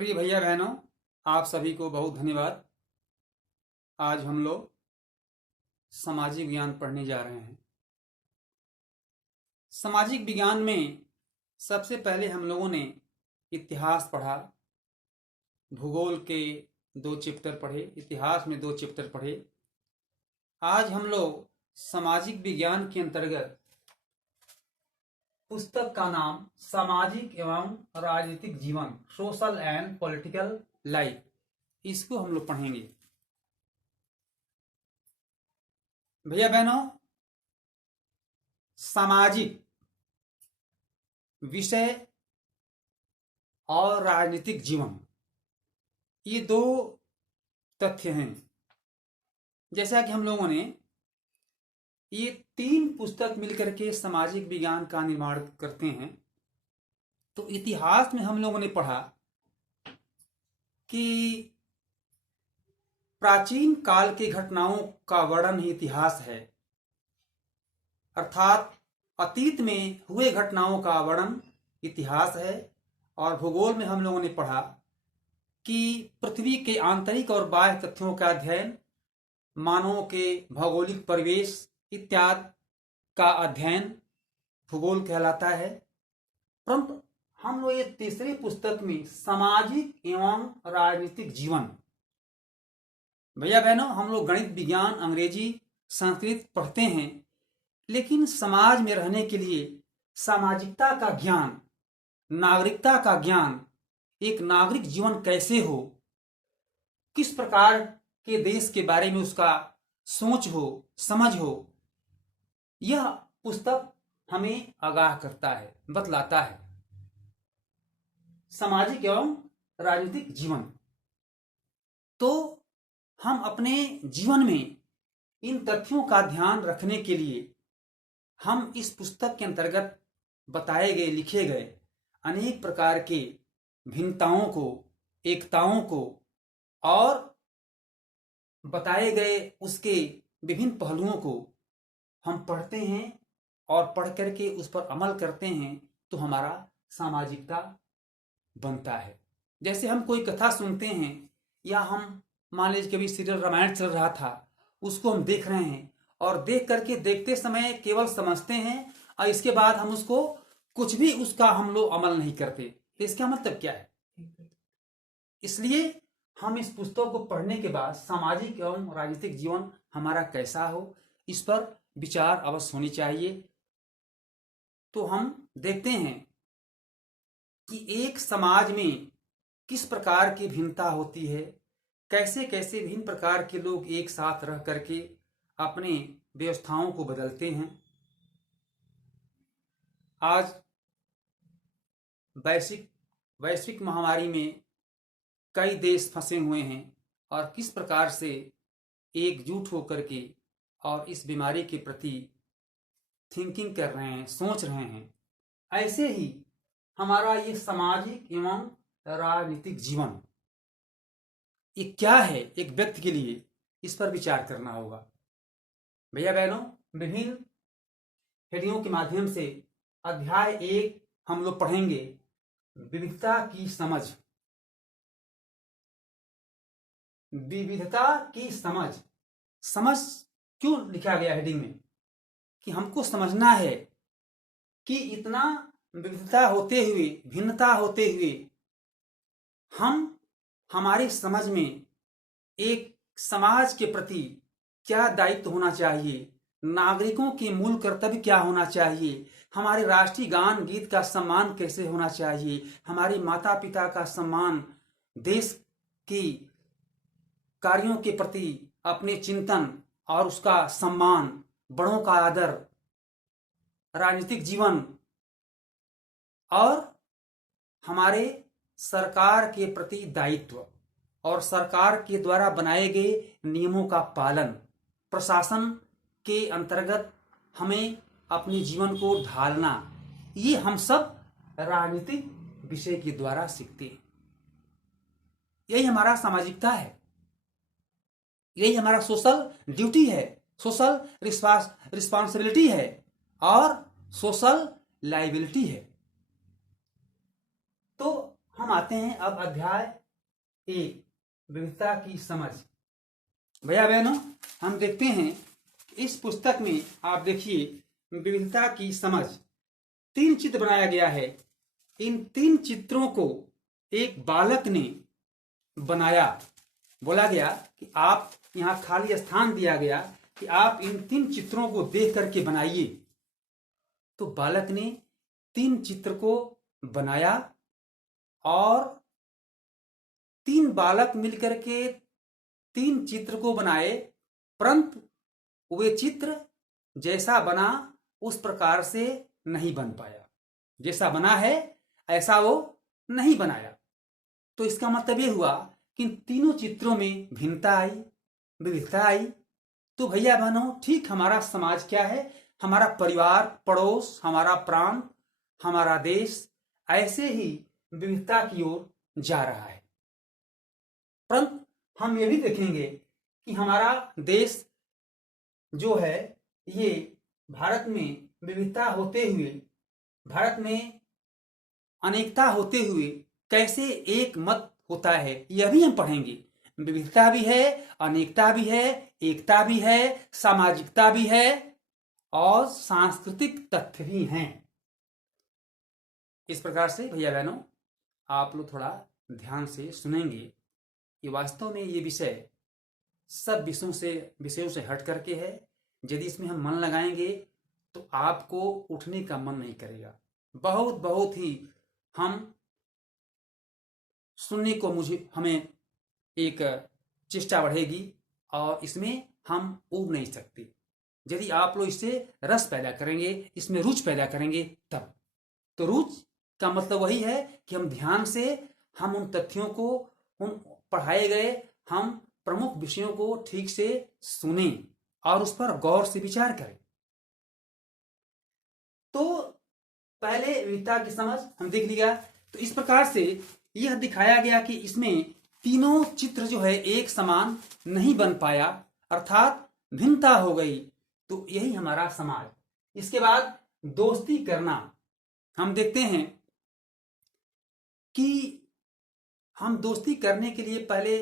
प्रिय भैया बहनों, आप सभी को बहुत धन्यवाद। आज हम लोग सामाजिक विज्ञान पढ़ने जा रहे हैं। सामाजिक विज्ञान में सबसे पहले हम लोगों ने इतिहास पढ़ा, भूगोल के 2 चैप्टर पढ़े, इतिहास में 2 चैप्टर पढ़े। आज हम लोग सामाजिक विज्ञान के अंतर्गत पुस्तक का नाम सामाजिक एवं राजनीतिक जीवन, सोशल एंड पॉलिटिकल लाइफ, इसको हम लोग पढ़ेंगे। भैया बहनों, सामाजिक विषय और राजनीतिक जीवन, ये 2 तथ्य हैं। जैसा कि हम लोगों ने ये 3 पुस्तक मिलकर के सामाजिक विज्ञान का निर्माण करते हैं। तो इतिहास में हम लोगों ने पढ़ा कि प्राचीन काल की घटनाओं का वर्णन ही इतिहास है, अर्थात अतीत में हुए घटनाओं का वर्णन इतिहास है। और भूगोल में हम लोगों ने पढ़ा कि पृथ्वी के आंतरिक और बाह्य तथ्यों का अध्ययन, मानवों के भौगोलिक परिवेश इत्यादि का अध्ययन भूगोल कहलाता है। परंतु हम लोग ये तीसरी पुस्तक में सामाजिक एवं राजनीतिक जीवन, भैया बहनों, हम लोग गणित, विज्ञान, अंग्रेजी, संस्कृत पढ़ते हैं, लेकिन समाज में रहने के लिए सामाजिकता का ज्ञान, नागरिकता का ज्ञान, एक नागरिक जीवन कैसे हो, किस प्रकार के देश के बारे में उसका सोच हो, समझ हो, यह पुस्तक हमें आगाह करता है, बतलाता है। सामाजिक एवं राजनीतिक जीवन, तो हम अपने जीवन में इन तथ्यों का ध्यान रखने के लिए हम इस पुस्तक के अंतर्गत बताए गए, लिखे गए अनेक प्रकार के भिन्नताओं को, एकताओं को और बताए गए उसके विभिन्न पहलुओं को हम पढ़ते हैं और पढ़ करके उस पर अमल करते हैं, तो हमारा सामाजिकता बनता है। जैसे हम कोई कथा सुनते हैं, या हम मान लीजिए कभी सीरियल रामायण चल रहा था, उसको हम देख रहे हैं और देख करके देखते समय केवल समझते हैं और इसके बाद हम उसको कुछ भी उसका हम लोग अमल नहीं करते। इसका मतलब क्या है? इसलिए हम इस पुस्तक को पढ़ने के बाद सामाजिक एवं राजनीतिक जीवन हमारा कैसा हो, इस पर विचार अवश्य होनी चाहिए। तो हम देखते हैं कि एक समाज में किस प्रकार की भिन्नता होती है, कैसे कैसे भिन्न प्रकार के लोग एक साथ रह करके अपने व्यवस्थाओं को बदलते हैं। आज वैश्विक महामारी में कई देश फंसे हुए हैं और किस प्रकार से एकजुट होकर के और इस बीमारी के प्रति थिंकिंग कर रहे हैं, सोच रहे हैं। ऐसे ही हमारा ये सामाजिक एवं राजनीतिक जीवन, ये क्या है एक व्यक्ति के लिए, इस पर विचार करना होगा। भैया बहनों, विभिन्न हेडिंगों के माध्यम से अध्याय 1 हम लोग पढ़ेंगे, विविधता की समझ। विविधता की समझ, समझ क्यों लिखा गया हेडिंग में? कि हमको समझना है कि इतना विविधता होते हुए, भिन्नता होते हुए, हम हमारी समझ में एक समाज के प्रति क्या दायित्व होना चाहिए, नागरिकों के मूल कर्तव्य क्या होना चाहिए, हमारे राष्ट्रीय गान गीत का सम्मान कैसे होना चाहिए, हमारे माता पिता का सम्मान, देश की कार्यों के प्रति अपने चिंतन और उसका सम्मान, बड़ों का आदर, राजनीतिक जीवन और हमारे सरकार के प्रति दायित्व और सरकार के द्वारा बनाए गए नियमों का पालन, प्रशासन के अंतर्गत हमें अपने जीवन को ढालना, ये हम सब राजनीतिक विषय के द्वारा सीखते हैं। यही हमारा सामाजिकता है, यही हमारा सोशल ड्यूटी है, सोशल रिस्पॉन्सिबिलिटी है और सोशल लाइबिलिटी है। तो हम आते हैं अब अध्याय 1, विविधता की समझ। भैया बहनों, हम देखते हैं इस पुस्तक में आप देखिए विविधता की समझ 3 चित्र बनाया गया है। इन 3 चित्रों को एक बालक ने बनाया। बोला गया कि आप, यहाँ खाली स्थान दिया गया कि आप इन 3 चित्रों को देख करके बनाइए। तो बालक ने 3 चित्र को बनाया और 3 बालक मिलकर के 3 चित्र को बनाए, परंतु वे चित्र जैसा बना उस प्रकार से नहीं बन पाया। जैसा बना है ऐसा वो नहीं बनाया। तो इसका मतलब ये हुआ कि इन तीनों चित्रों में भिन्नता आई, विविधता आई। तो भैया बहनों, ठीक हमारा समाज क्या है, हमारा परिवार, पड़ोस, हमारा प्रांत, हमारा देश ऐसे ही विविधता की ओर जा रहा है। परंतु हम ये भी देखेंगे कि हमारा देश जो है, ये भारत में विविधता होते हुए, भारत में अनेकता होते हुए कैसे एक मत होता है, यह भी हम पढ़ेंगे। विविधता भी है, अनेकता भी है, एकता भी है, सामाजिकता भी है और सांस्कृतिक तथ्य भी हैं। इस प्रकार से भैया बहनों, आप लोग थोड़ा ध्यान से सुनेंगे कि वास्तव में ये विषय सब विषयों से हट करके है। यदि इसमें हम मन लगाएंगे तो आपको उठने का मन नहीं करेगा। बहुत ही हम सुनने को हमें एक चेष्टा बढ़ेगी और इसमें हम उब नहीं सकते। यदि आप लोग इससे रस पैदा करेंगे, इसमें रुचि पैदा करेंगे तब। तो रुचि का मतलब वही है कि हम ध्यान से हम उन तथ्यों को, उन पढ़ाए गए हम प्रमुख विषयों को ठीक से सुने और उस पर गौर से विचार करें। तो पहले विविधता की समझ हम देख लिया। तो इस प्रकार से यह दिखाया गया कि इसमें तीनों चित्र जो है एक समान नहीं बन पाया, अर्थात भिन्नता हो गई। तो यही हमारा समाज। इसके बाद दोस्ती करना। हम देखते हैं कि हम दोस्ती करने के लिए पहले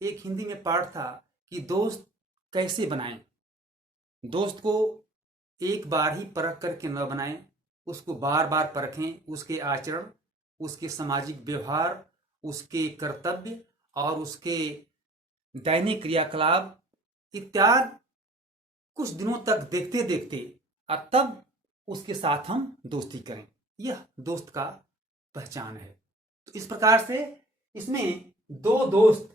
एक हिंदी में पाठ था कि दोस्त कैसे बनाएं। दोस्त को एक बार ही परख करके न बनाएं, उसको बार बार परखें। उसके आचरण, उसके सामाजिक व्यवहार, उसके कर्तव्य और उसके दैनिक क्रियाकलाप इत्यादि कुछ दिनों तक देखते देखते और तब उसके साथ हम दोस्ती करें। यह दोस्त का पहचान है। तो इस प्रकार से इसमें 2 दोस्त,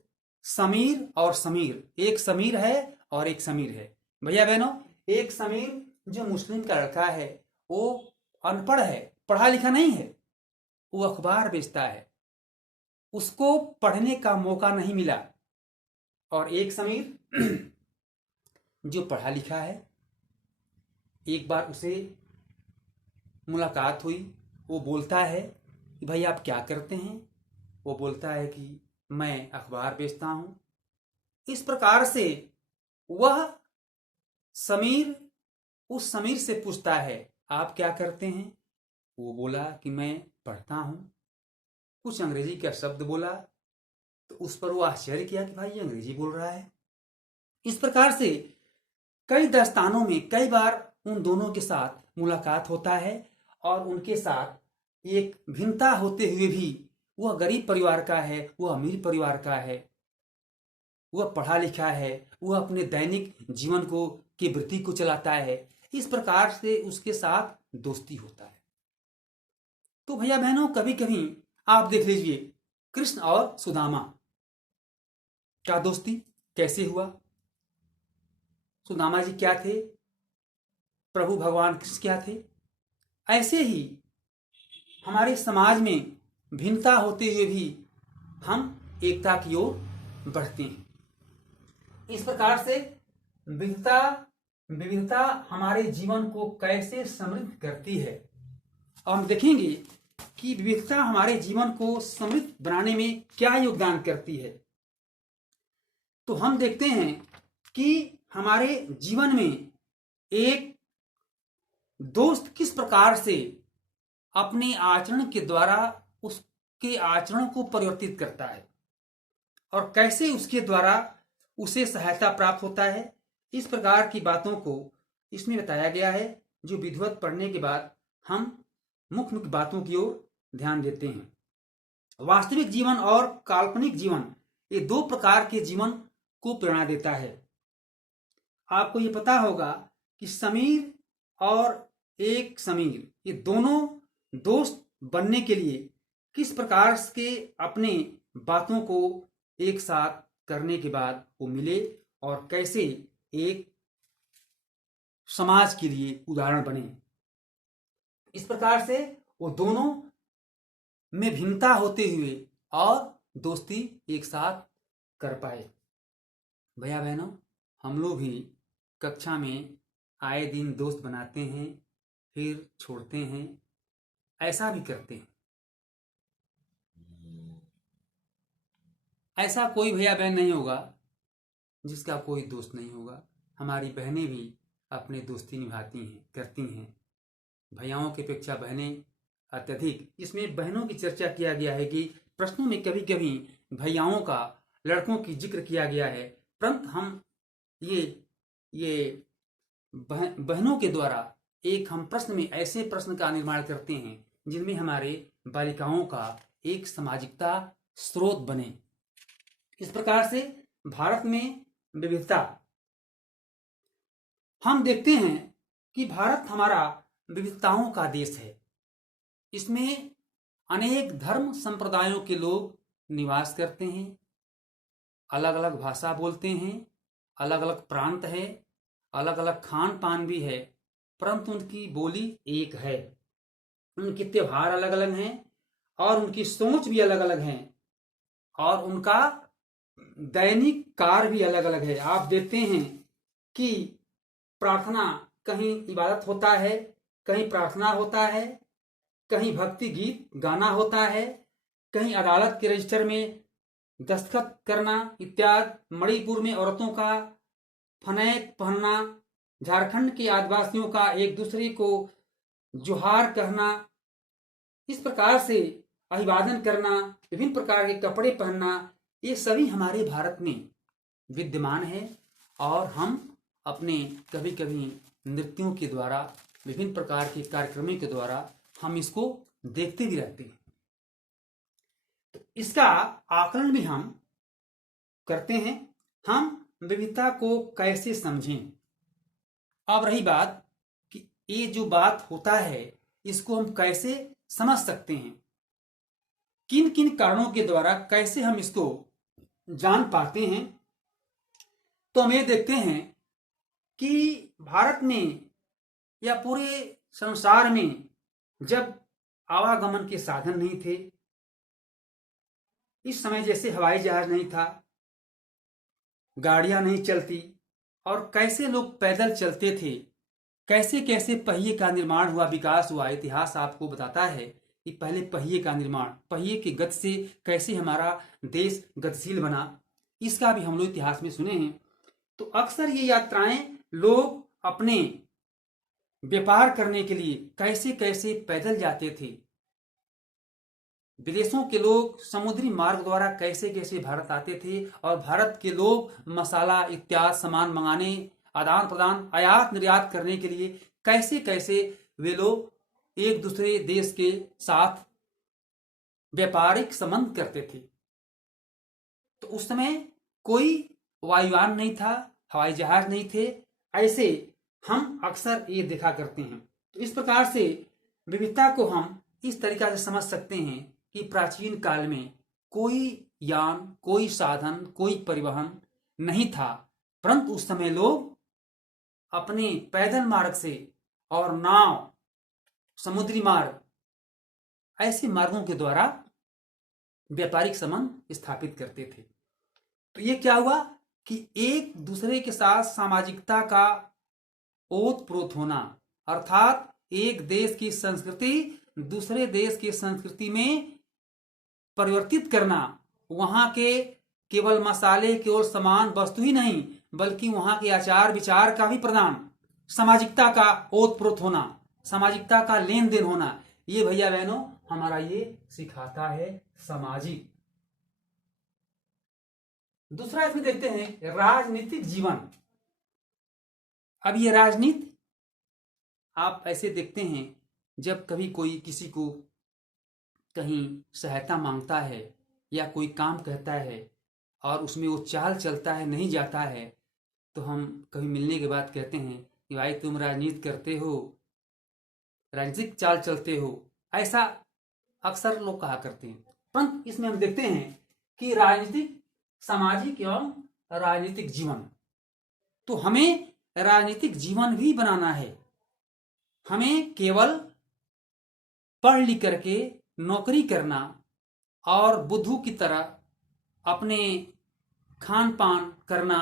समीर और समीर, एक समीर है और एक समीर है। भैया बहनों, एक समीर जो मुस्लिम का लड़का है, वो अनपढ़ है, पढ़ा लिखा नहीं है, वो अखबार बेचता है, उसको पढ़ने का मौका नहीं मिला। और एक समीर जो पढ़ा लिखा है, एक बार उसे मुलाकात हुई, वो बोलता है कि भाई आप क्या करते हैं? वो बोलता है कि मैं अखबार बेचता हूं। इस प्रकार से वह समीर उस समीर से पूछता है आप क्या करते हैं? वो बोला कि मैं पढ़ता हूं। कुछ अंग्रेजी का शब्द बोला तो उस पर वो आश्चर्य किया कि भाई ये अंग्रेजी बोल रहा है। इस प्रकार से कई दास्तानों में कई बार उन दोनों के साथ मुलाकात होता है और उनके साथ एक भिन्नता होते हुए भी वह गरीब परिवार का है, वह अमीर परिवार का है, वह पढ़ा लिखा है, वह अपने दैनिक जीवन को की वृत्ति को चलाता है। इस प्रकार से उसके साथ दोस्ती होता है। तो भैया बहनों, कभी कभी आप देख लीजिए कृष्ण और सुदामा का दोस्ती कैसे हुआ। सुदामा जी क्या थे, प्रभु भगवान कृष्ण क्या थे। ऐसे ही हमारे समाज में भिन्नता होते हुए भी हम एकता की ओर बढ़ते हैं। इस प्रकार से विविधता हमारे जीवन को कैसे समृद्ध करती है। और हम देखेंगे कि विविधता हमारे जीवन को समृद्ध बनाने में क्या योगदान करती है। तो हम देखते हैं कि हमारे जीवन में एक दोस्त किस प्रकार से अपने आचरण के द्वारा उस के आचरण को परिवर्तित करता है और कैसे उसके द्वारा उसे सहायता प्राप्त होता है, इस प्रकार की बातों को इसमें बताया गया है, जो विधिवत पढ़ने के बाद हम मुख्य मुख्य बातों की ओर ध्यान देते हैं। वास्तविक जीवन और काल्पनिक जीवन, ये दो प्रकार के जीवन को प्रेरणा देता है। आपको ये पता होगा कि समीर और एक समीर, ये दोनों दोस्त बनने के लिए किस प्रकार के अपने बातों को एक साथ करने के बाद वो मिले और कैसे एक समाज के लिए उदाहरण बने। इस प्रकार से वो दोनों में भिन्नता होते हुए और दोस्ती एक साथ कर पाए। भैया बहनों, हम लोग भी कक्षा में आए दिन दोस्त बनाते हैं, फिर छोड़ते हैं, ऐसा भी करते हैं। ऐसा कोई भैया बहन नहीं होगा जिसका कोई दोस्त नहीं होगा। हमारी बहनें भी अपने दोस्ती निभाती हैं, करती हैं। भैयाओं की अपेक्षा बहनें अत्यधिक। इसमें बहनों की चर्चा किया गया है कि प्रश्नों में कभी कभी भैयाओं का, लड़कों की जिक्र किया गया है, परंतु हम ये बहनों के द्वारा एक हम प्रश्न में ऐसे प्रश्न का निर्माण करते हैं जिनमें हमारे बालिकाओं का एक सामाजिकता स्रोत बने। इस प्रकार से भारत में विविधता, हम देखते हैं कि भारत हमारा विविधताओं का देश है। इसमें अनेक धर्म संप्रदायों के लोग निवास करते हैं, अलग अलग भाषा बोलते हैं, अलग अलग प्रांत है, अलग अलग खान पान भी है, परंतु उनकी बोली एक है। उनके त्योहार अलग अलग हैं और उनकी सोच भी अलग अलग है और उनका दैनिक कार्य भी अलग अलग है। आप देखते हैं कि प्रार्थना, कहीं इबादत होता है, कहीं प्रार्थना होता है, कहीं भक्ति गीत गाना होता है, कहीं अदालत के रजिस्टर में दस्तखत करना इत्यादि। मणिपुर में औरतों का फनैत पहनना, झारखंड के आदिवासियों का एक दूसरे को जोहार कहना, इस प्रकार से अभिवादन करना, विभिन्न प्रकार के कपड़े पहनना, ये सभी हमारे भारत में विद्यमान है और हम अपने कभी कभी नृत्यों के द्वारा, विभिन्न प्रकार के कार्यक्रमों के द्वारा हम इसको देखते भी रहते हैं। तो इसका आकलन भी हम करते हैं, हम विविधता को कैसे समझें। अब रही बात कि ये जो बात होता है इसको हम कैसे समझ सकते हैं, किन किन कारणों के द्वारा कैसे हम इसको जान पाते हैं। तो हम ये देखते हैं कि भारत में या पूरे संसार में जब आवागमन के साधन नहीं थे, इस समय जैसे हवाई जहाज नहीं था, गाड़ियां नहीं चलती, और कैसे लोग पैदल चलते थे, कैसे कैसे पहिए का निर्माण हुआ, विकास हुआ। इतिहास आपको बताता है कि पहले पहिए का निर्माण, पहिए की गति से कैसे हमारा देश गतिशील बना, इसका भी हम लोग इतिहास में सुने हैं। तो अक्सर ये यात्राएं लोग अपने व्यापार करने के लिए कैसे कैसे पैदल जाते थे। विदेशों के लोग समुद्री मार्ग द्वारा कैसे कैसे भारत आते थे और भारत के लोग मसाला इत्यादि सामान मंगाने, आदान प्रदान, आयात निर्यात करने के लिए कैसे कैसे वे लोग एक दूसरे देश के साथ व्यापारिक संबंध करते थे। तो उस समय कोई वायुयान नहीं था, हवाई जहाज नहीं थे, ऐसे हम अक्सर ये देखा करते हैं। तो इस प्रकार से विविधता को हम इस तरीका से समझ सकते हैं कि प्राचीन काल में कोई यान, कोई साधन, कोई परिवहन नहीं था, परंतु उस समय लोग अपने पैदल मार्ग से और नाव, समुद्री मार्ग, ऐसे मार्गों के द्वारा व्यापारिक संबंध स्थापित करते थे। तो ये क्या हुआ कि एक दूसरे के साथ सामाजिकता का ओत प्रोत होना, अर्थात एक देश की संस्कृति दूसरे देश की संस्कृति में परिवर्तित करना, वहां के केवल मसाले, केवल सामान, वस्तु ही नहीं बल्कि वहां के आचार विचार का भी प्रदान, सामाजिकता का ओत प्रोत होना, सामाजिकता का लेन देन होना, ये भैया बहनों हमारा ये सिखाता है सामाजिक। दूसरा इसमें देखते हैं राजनीतिक जीवन। अब ये राजनीति आप ऐसे देखते हैं, जब कभी कोई किसी को कहीं सहायता मांगता है या कोई काम कहता है और उसमें वो चाल चलता है, नहीं जाता है, तो हम कभी मिलने के बाद कहते हैं कि भाई तुम राजनीति करते हो, राजनीतिक चाल चलते हो, ऐसा अक्सर लोग कहा करते हैं। परंतु इसमें हम देखते हैं कि राजनीतिक, सामाजिक एवं राजनीतिक जीवन, तो हमें राजनीतिक जीवन भी बनाना है। हमें केवल पढ़ लिख करके नौकरी करना और बुद्धू की तरह अपने खान पान करना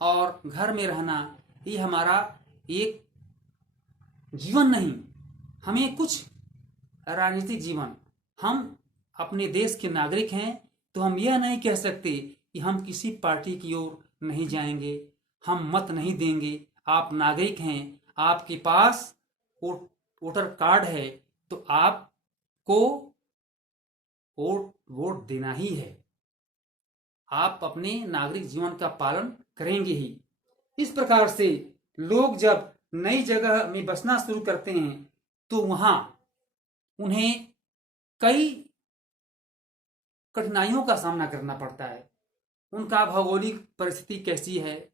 और घर में रहना, ये हमारा एक जीवन नहीं। हमें कुछ राजनीतिक जीवन, हम अपने देश के नागरिक हैं, तो हम यह नहीं कह सकते कि हम किसी पार्टी की ओर नहीं जाएंगे, हम मत नहीं देंगे। आप नागरिक हैं, आपके पास वोटर कार्ड है, तो आपको वोट देना ही है। आप अपने नागरिक जीवन का पालन करेंगे ही। इस प्रकार से लोग जब नई जगह में बसना शुरू करते हैं, तो वहां उन्हें कई कठिनाइयों का सामना करना पड़ता है। उनका भौगोलिक परिस्थिति कैसी है,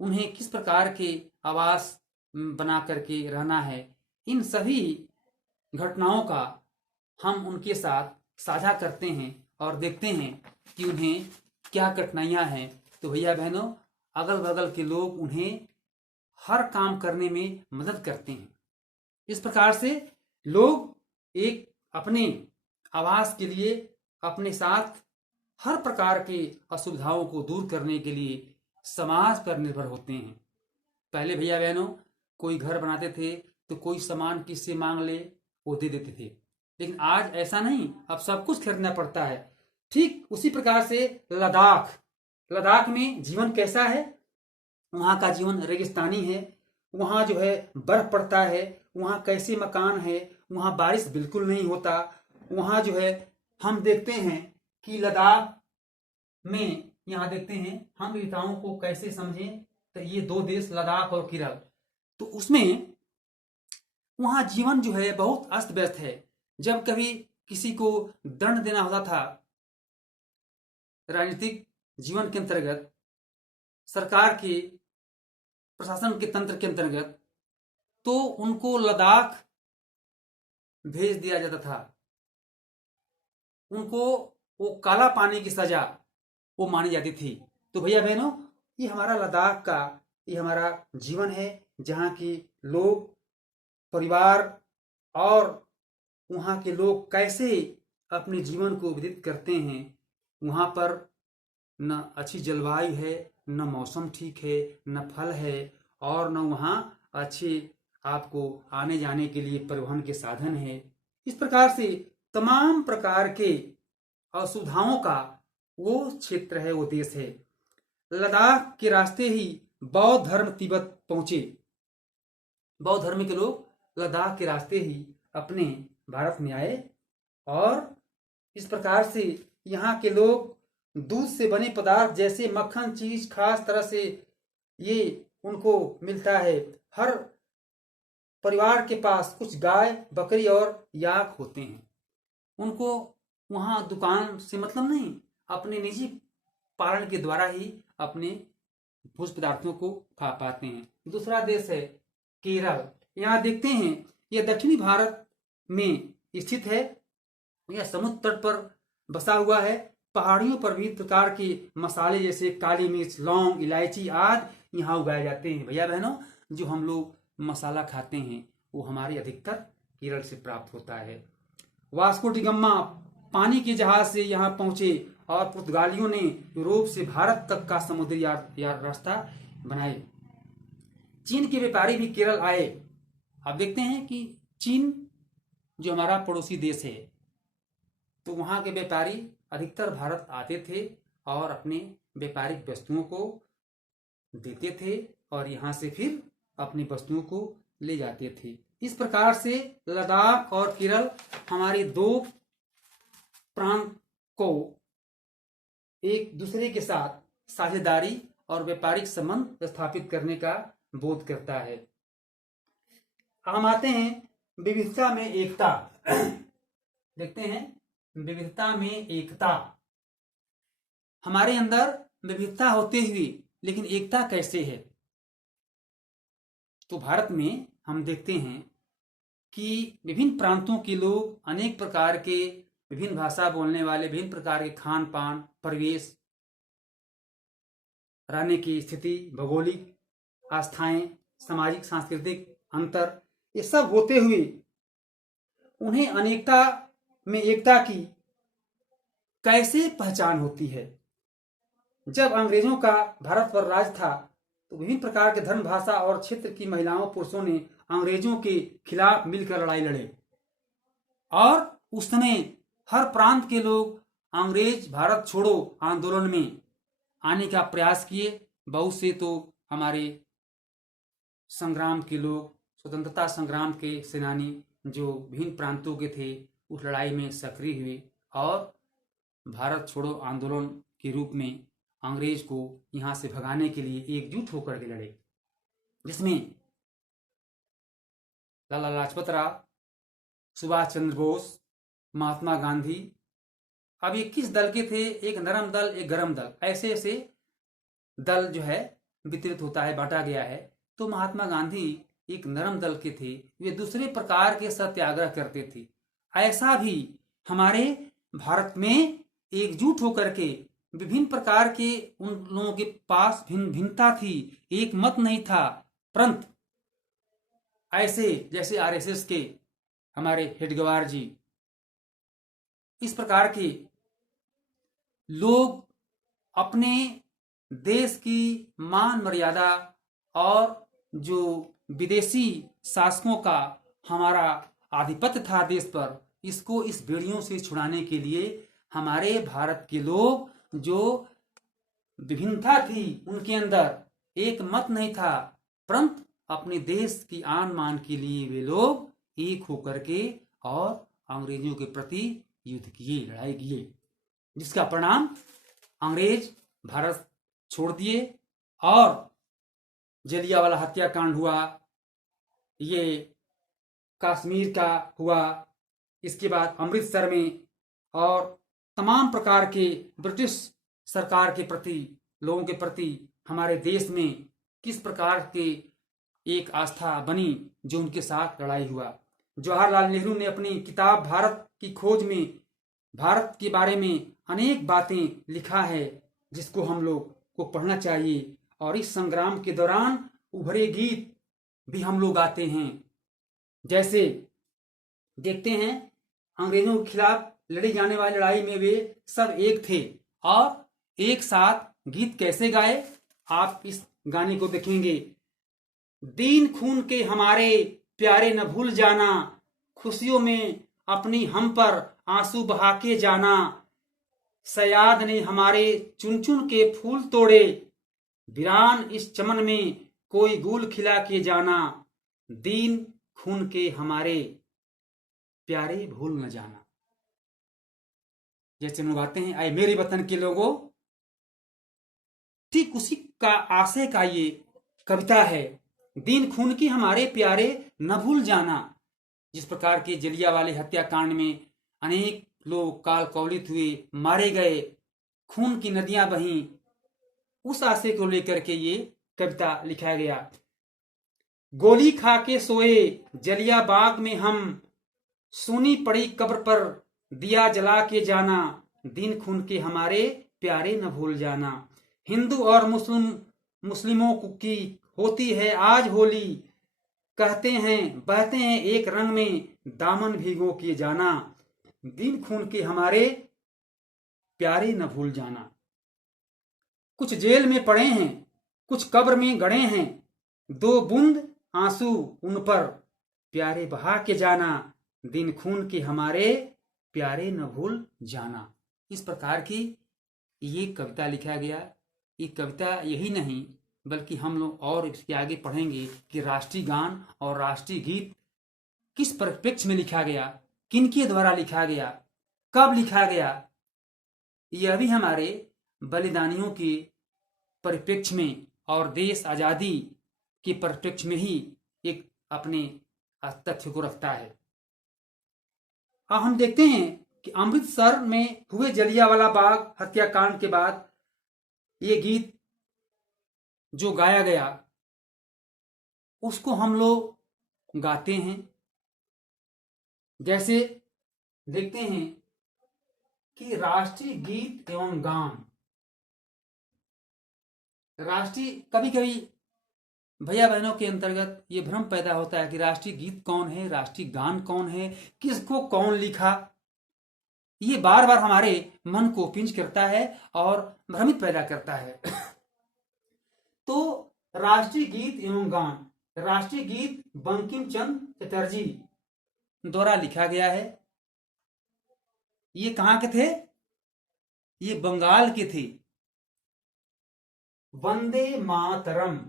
उन्हें किस प्रकार के आवास बना करके रहना है, इन सभी घटनाओं का हम उनके साथ साझा करते हैं और देखते हैं कि उन्हें क्या कठिनाइयां हैं। तो भैया बहनों, अगल बगल के लोग उन्हें हर काम करने में मदद करते हैं। इस प्रकार से लोग एक अपने आवास के लिए अपने साथ हर प्रकार के असुविधाओं को दूर करने के लिए समाज पर निर्भर होते हैं। पहले भैया बहनों कोई घर बनाते थे तो कोई सामान किससे मांग ले वो दे देते थे, लेकिन आज ऐसा नहीं, अब सब कुछ खरीदना पड़ता है। ठीक उसी प्रकार से लद्दाख में जीवन कैसा है? वहां का जीवन रेगिस्तानी है, वहां जो है बर्फ पड़ता है, वहां कैसे मकान है, वहां बारिश बिल्कुल नहीं होता। वहां जो है हम देखते हैं कि लद्दाख में, यहाँ देखते हैं हम विविधताओं को कैसे समझें, तो ये दो देश लद्दाख और केरल, तो उसमें वहां जीवन जो है बहुत अस्त व्यस्त है। जब कभी किसी को दंड देना होता था राजनीतिक जीवन के अंतर्गत, सरकार के प्रशासन के तंत्र के अंतर्गत, तो उनको लद्दाख भेज दिया जाता था। उनको वो काला पानी की सजा वो मानी जाती थी। तो भैया बहनों, ये हमारा लद्दाख का ये हमारा जीवन है, जहाँ की लोग, परिवार और वहाँ के लोग कैसे अपने जीवन को व्यतीत करते हैं। वहाँ पर न अच्छी जलवायु है, न मौसम ठीक है, न फल है, और न वहाँ अच्छे आपको आने जाने के लिए परिवहन के साधन है। इस प्रकार से तमाम प्रकार के असुविधाओं का वो क्षेत्र है, वो देश है। लद्दाख के रास्ते ही बौद्ध धर्म तिब्बत पहुंचे। बौद्ध धर्म के लोग लद्दाख के रास्ते ही अपने भारत में आए, और इस प्रकार से यहाँ के लोग दूध से बने पदार्थ जैसे मक्खन, चीज खास तरह से ये उनको मिलता है। हर परिवार के पास कुछ गाय, बकरी और याक होते हैं। उनको वहां दुकान से मतलब नहीं, अपने निजी पालन के द्वारा ही अपने भोज्य पदार्थों को खा पाते हैं। दूसरा देश है केरल। यहाँ देखते हैं यह दक्षिणी भारत में स्थित है। यह समुद्र तट पर बसा हुआ है। पहाड़ियों पर विभिन्न प्रकार के मसाले जैसे काली मिर्च, लौंग, इलायची आदि यहाँ उगाए जाते हैं। भैया बहनों, जो हम लोग मसाला खाते हैं वो हमारे अधिकतर केरल से प्राप्त होता है। वास्को डी गामा पानी के जहाज से यहाँ पहुंचे और पुर्तगालियों ने यूरोप से भारत तक का समुद्री रास्ता बनाए। चीन के व्यापारी भी केरल आए। अब देखते हैं कि चीन जो हमारा पड़ोसी देश है, तो वहां के व्यापारी अधिकतर भारत आते थे और अपने व्यापारिक वस्तुओं को देते थे और यहाँ से फिर अपनी वस्तुओं को ले जाते थे। इस प्रकार से लद्दाख और केरल हमारे दो प्रांत को एक दूसरे के साथ साझेदारी और व्यापारिक संबंध स्थापित करने का बोध करता है। हम आते हैं विविधता में एकता। देखते हैं विविधता में एकता। हमारे अंदर विविधता होते हुए लेकिन एकता कैसे है? तो भारत में हम देखते हैं कि विभिन्न प्रांतों के लोग अनेक प्रकार के विभिन्न भाषा बोलने वाले, विभिन्न प्रकार के खान पान, परिवेश, रहने की स्थिति, भौगोलिक आस्थाएं, सामाजिक सांस्कृतिक अंतर, ये सब होते हुए उन्हें अनेकता में एकता की कैसे पहचान होती है? जब अंग्रेजों का भारत पर राज था तो विभिन्न प्रकार के धर्म, भाषा और क्षेत्र की महिलाओं, पुरुषों ने अंग्रेजों के खिलाफ मिलकर लड़ाई लड़े और उस समय हर प्रांत के लोग अंग्रेज भारत छोड़ो आंदोलन में आने का प्रयास किए। बहुत से तो हमारे संग्राम के लोग, स्वतंत्रता संग्राम के सेनानी जो विभिन्न प्रांतों के थे, उस लड़ाई में सक्रिय हुए और भारत छोड़ो आंदोलन के रूप में अंग्रेज को यहां से भगाने के लिए एकजुट होकर के लड़े, जिसमें लाला लाजपत राय, सुभाष चंद्र बोस, महात्मा गांधी। अब ये किस दल के थे? एक नरम दल, एक गरम दल, ऐसे ऐसे दल जो है वितरित होता है, बांटा गया है। तो महात्मा गांधी एक नरम दल के थे, वे दूसरे प्रकार के सत्याग्रह करते थे। ऐसा भी हमारे भारत में एकजुट होकर के विभिन्न प्रकार के उन लोगों के पास भिन्नता थी, एक मत नहीं था, परंतु ऐसे जैसे आरएसएस के हमारे हेडगेवार जी, इस प्रकार के लोग अपने देश की मान मर्यादा और जो विदेशी शासकों का हमारा आधिपत्य था देश पर, इसको इस बेड़ियों से छुड़ाने के लिए हमारे भारत के लोग, जो विभिन्नता थी उनके अंदर, एक मत नहीं था, परंतु अपने देश की आन मान के लिए वे लोग एक होकर के और अंग्रेजों के प्रति युद्ध किए, लड़ाई किए, जिसका परिणाम अंग्रेज भारत छोड़ दिए और जलियांवाला हत्याकांड हुआ, ये कश्मीर का हुआ, इसके बाद अमृतसर में, और तमाम प्रकार के ब्रिटिश सरकार के प्रति, लोगों के प्रति हमारे देश में किस प्रकार के एक आस्था बनी जो उनके साथ लड़ाई हुआ। जवाहरलाल नेहरू ने अपनी किताब भारत की खोज में भारत के बारे में अनेक बातें लिखा है, जिसको हम लोग को पढ़ना चाहिए। और इस संग्राम के दौरान उभरे गीत भी हम लोग गाते हैं, जैसे देखते हैं अंग्रेजों के खिलाफ लड़ी जाने वाली लड़ाई में वे सब एक थे और एक साथ गीत कैसे गाए, आप इस गाने को देखेंगे। दीन खून के हमारे प्यारे न भूल जाना, खुशियों में अपनी हम पर आंसू बहा के जाना, सयाद ने हमारे चुन चुन के फूल तोड़े, वीरान इस चमन में कोई गुल खिला के जाना, दीन खून के हमारे प्यारे भूल न जाना। जैसे हम लोग आते हैं, आए मेरे वतन के लोगों, ठीक उसी का आशय का ये कविता है। दीन खून की हमारे प्यारे न भूल जाना। जिस प्रकार के जलियांवाले हत्याकांड में अनेक लोग काल कौलित हुए, मारे गए, खून की नदियां बहीं, उस आशय को लेकर के ये कविता लिखा गया। गोली खा के सोए जलिया बाग में हम, सुनी पड़ी कब्र पर दिया जला के जाना, दिन खून के हमारे प्यारे न भूल जाना। हिंदू और मुस्लिमों की होती है आज होली, कहते हैं बहते हैं एक रंग में, दामन भीगो के जाना, दिन खून के हमारे प्यारे न भूल जाना। कुछ जेल में पड़े हैं, कुछ कब्र में गड़े हैं, दो बूंद आंसू उन पर प्यारे बहा के जाना, दिन खून के हमारे प्यारे न भूल जाना। इस प्रकार की ये कविता लिखा गया। ये कविता यही नहीं बल्कि हम लोग और इसके आगे पढ़ेंगे कि राष्ट्रीय गान और राष्ट्रीय गीत किस परिप्रेक्ष्य में लिखा गया, किनके द्वारा लिखा गया, कब लिखा गया, यह भी हमारे बलिदानियों के परिप्रेक्ष्य में और देश आजादी के परिप्रेक्ष्य में ही एक अपने तथ्य को रखता है। अब हम देखते हैं कि अमृतसर में हुए जलियांवाला बाग हत्याकांड के बाद ये गीत जो गाया गया उसको हम लोग गाते हैं। जैसे देखते हैं कि राष्ट्रीय गीत एवं गान, राष्ट्रीय, कभी कभी भैया बहनों के अंतर्गत ये भ्रम पैदा होता है कि राष्ट्रीय गीत कौन है, राष्ट्रीय गान कौन है, किसको कौन लिखा। ये बार बार हमारे मन को पिंच करता है और भ्रमित पैदा करता है। तो राष्ट्रीय गीत एवं गान, राष्ट्रीय गीत बंकिम चंद्र चटर्जी द्वारा लिखा गया है। ये कहां के थे? ये बंगाल के थे। वंदे मातरम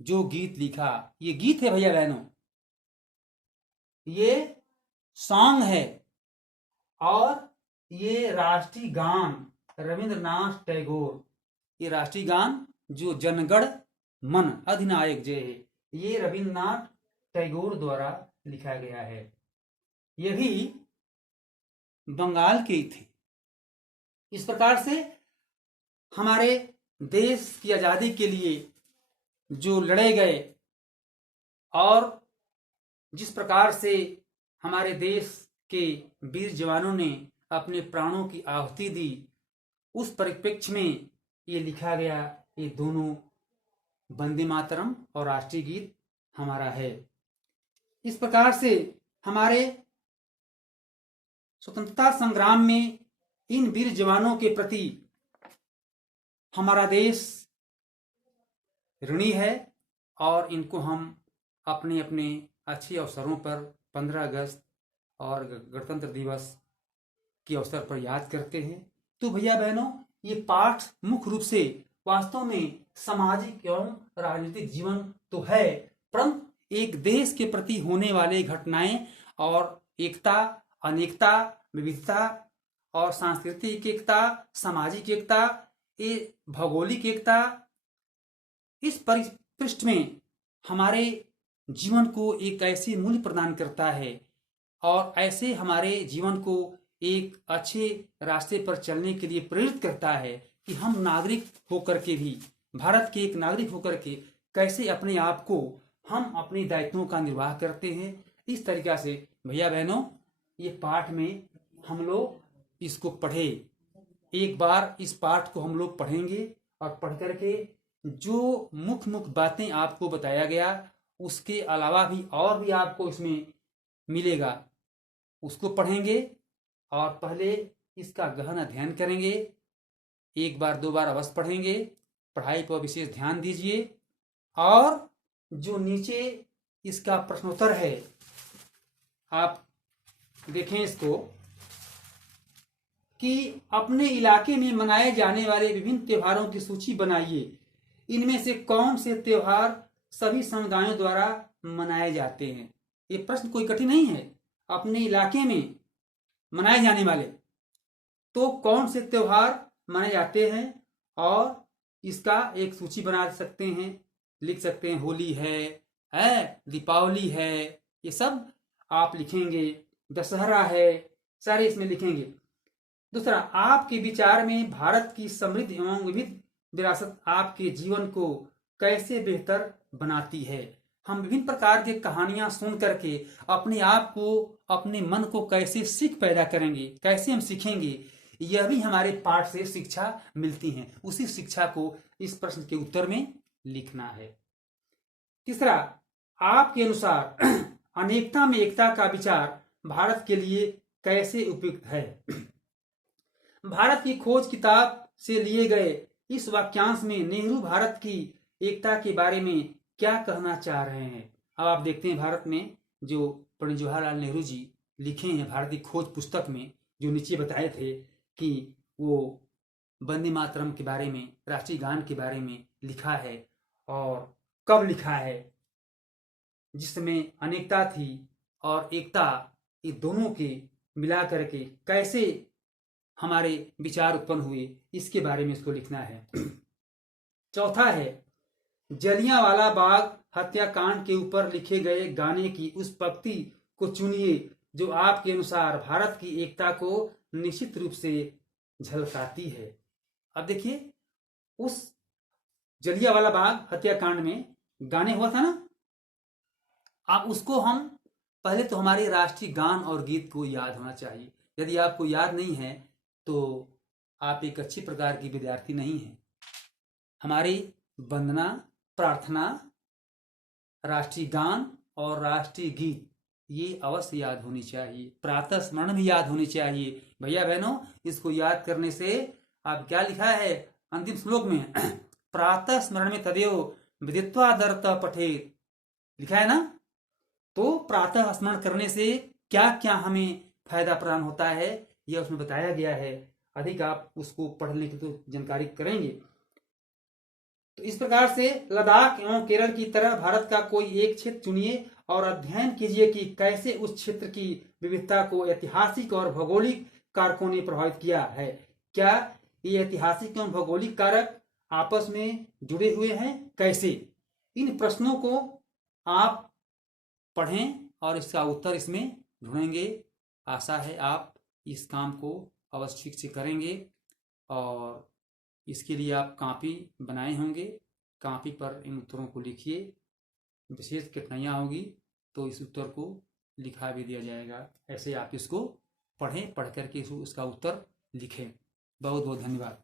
जो गीत लिखा, ये गीत है भैया बहनों, ये सॉन्ग है। और ये राष्ट्रीय गान रविंद्रनाथ टैगोर, ये राष्ट्रीय गान जो जनगण मन अधिनायक जय है, ये रविंद्रनाथ टैगोर द्वारा लिखा गया है। ये भी बंगाल के ही थे। इस प्रकार से हमारे देश की आजादी के लिए जो लड़े गए और जिस प्रकार से हमारे देश के वीर जवानों ने अपने प्राणों की आहुति दी, उस परिप्रेक्ष्य में ये लिखा गया। ये दोनों वंदे मातरम और राष्ट्रीय गीत हमारा है। इस प्रकार से हमारे स्वतंत्रता संग्राम में इन वीर जवानों के प्रति हमारा देश ऋणी है और इनको हम अपने अपने अच्छे अवसरों पर 15 अगस्त और गणतंत्र दिवस के अवसर पर याद करते हैं। तो भैया बहनों, ये पाठ मुख्य रूप से वास्तव में सामाजिक एवं राजनीतिक जीवन तो है, परंतु एक देश के प्रति होने वाले घटनाएं और एकता, अनेकता, विविधता और सांस्कृतिक एकता, सामाजिक एकता, ये भौगोलिक एकता, इस परिपृष्ठ में हमारे जीवन को एक ऐसे मूल्य प्रदान करता है और ऐसे हमारे जीवन को एक अच्छे रास्ते पर चलने के लिए प्रेरित करता है कि हम नागरिक होकर के भी, भारत के एक नागरिक होकर के कैसे अपने आप को हम अपने दायित्वों का निर्वाह करते हैं। इस तरीका से भैया बहनों, ये पाठ में हम लोग इसको पढ़े। एक बार इस पाठ को हम लोग पढ़ेंगे और पढ़ करके जो मुख्य मुख्य बातें आपको बताया गया, उसके अलावा भी और भी आपको इसमें मिलेगा, उसको पढ़ेंगे और पहले इसका गहन अध्ययन करेंगे। एक बार दो बार अवश्य पढ़ेंगे, पढ़ाई पर विशेष ध्यान दीजिए। और जो नीचे इसका प्रश्नोत्तर है, आप देखें इसको कि अपने इलाके में मनाए जाने वाले विभिन्न त्योहारों की सूची बनाइए। इनमें से कौन से त्योहार सभी समुदायों द्वारा मनाए जाते हैं? ये प्रश्न कोई कठिन नहीं है। अपने इलाके में मनाए जाने वाले तो कौन से त्योहार मनाए जाते हैं और इसका एक सूची बना सकते हैं, लिख सकते हैं। होली है, दीपावली है, ये सब आप लिखेंगे। दशहरा है, सारे इसमें लिखेंगे। दूसरा, आपके विचार में भारत की समृद्ध एवं विविध विरासत आपके जीवन को कैसे बेहतर बनाती है? हम विभिन्न प्रकार की कहानियां सुन करके अपने आप को, अपने मन को कैसे सीख पैदा करेंगे, कैसे हम सीखेंगे, यह भी हमारे पाठ से शिक्षा मिलती है। उसी शिक्षा को इस प्रश्न के उत्तर में लिखना है। तीसरा, आपके अनुसार अनेकता में एकता का विचार भारत के लिए कैसे उपयुक्त है? भारत की खोज किताब से लिए गए इस वाक्यांश में नेहरू भारत की एकता के बारे में क्या कहना चाह रहे हैं? अब आप देखते हैं, भारत में जो पंडित जवाहरलाल नेहरू जी लिखे हैं भारतीय खोज पुस्तक में, जो नीचे बताए थे कि वो वंदे मातरम के बारे में, राष्ट्रीय गान के बारे में लिखा है और कब लिखा है। जिसमें अनेकता थी और एकता, ये दोनों के मिला करके कैसे हमारे विचार उत्पन्न हुए, इसके बारे में इसको लिखना है। चौथा है, जलियांवाला बाग हत्याकांड के ऊपर लिखे गए गाने की उस पंक्ति को चुनिए जो आपके अनुसार भारत की एकता को निश्चित रूप से झलकाती है। अब देखिए, उस जलियांवाला बाग हत्याकांड में गाने हुआ था ना, अब उसको हम पहले तो हमारे राष्ट्रीय गान और गीत को याद होना चाहिए। यदि आपको याद नहीं है तो आप एक अच्छी प्रकार की विद्यार्थी नहीं है। हमारी वंदना, प्रार्थना, राष्ट्रीय गान और राष्ट्रीय गीत ये अवश्य याद होनी चाहिए। प्रातः स्मरण भी याद होनी चाहिए। भैया बहनों, इसको याद करने से आप क्या लिखा है अंतिम श्लोक में, प्रातः स्मरण में तदेव विदित्वादरत पठेत, लिखा है ना। तो प्रातः स्मरण करने से क्या क्या हमें फायदा प्रदान होता है यह उसमें बताया गया है। अधिक आप उसको पढ़ने की तो जानकारी करेंगे। तो इस प्रकार से लद्दाख एवं केरल की तरह भारत का कोई एक क्षेत्र चुनिए और अध्ययन कीजिए कि कैसे उस क्षेत्र की विविधता को ऐतिहासिक और भौगोलिक कारकों ने प्रभावित किया है। क्या ये ऐतिहासिक एवं भौगोलिक कारक आपस में जुड़े हुए हैं, कैसे? इन प्रश्नों को आप पढ़ें और इसका उत्तर इसमें ढूंढेंगे। आशा है आप इस काम को अवश्य ठीक से करेंगे और इसके लिए आप कॉपी बनाए होंगे। कॉपी पर इन उत्तरों को लिखिए। विशेष कठिनाइयाँ होगी तो इस उत्तर को लिखा भी दिया जाएगा। ऐसे आप इसको पढ़ें, पढ़ करके इसका उत्तर लिखें। बहुत बहुत धन्यवाद।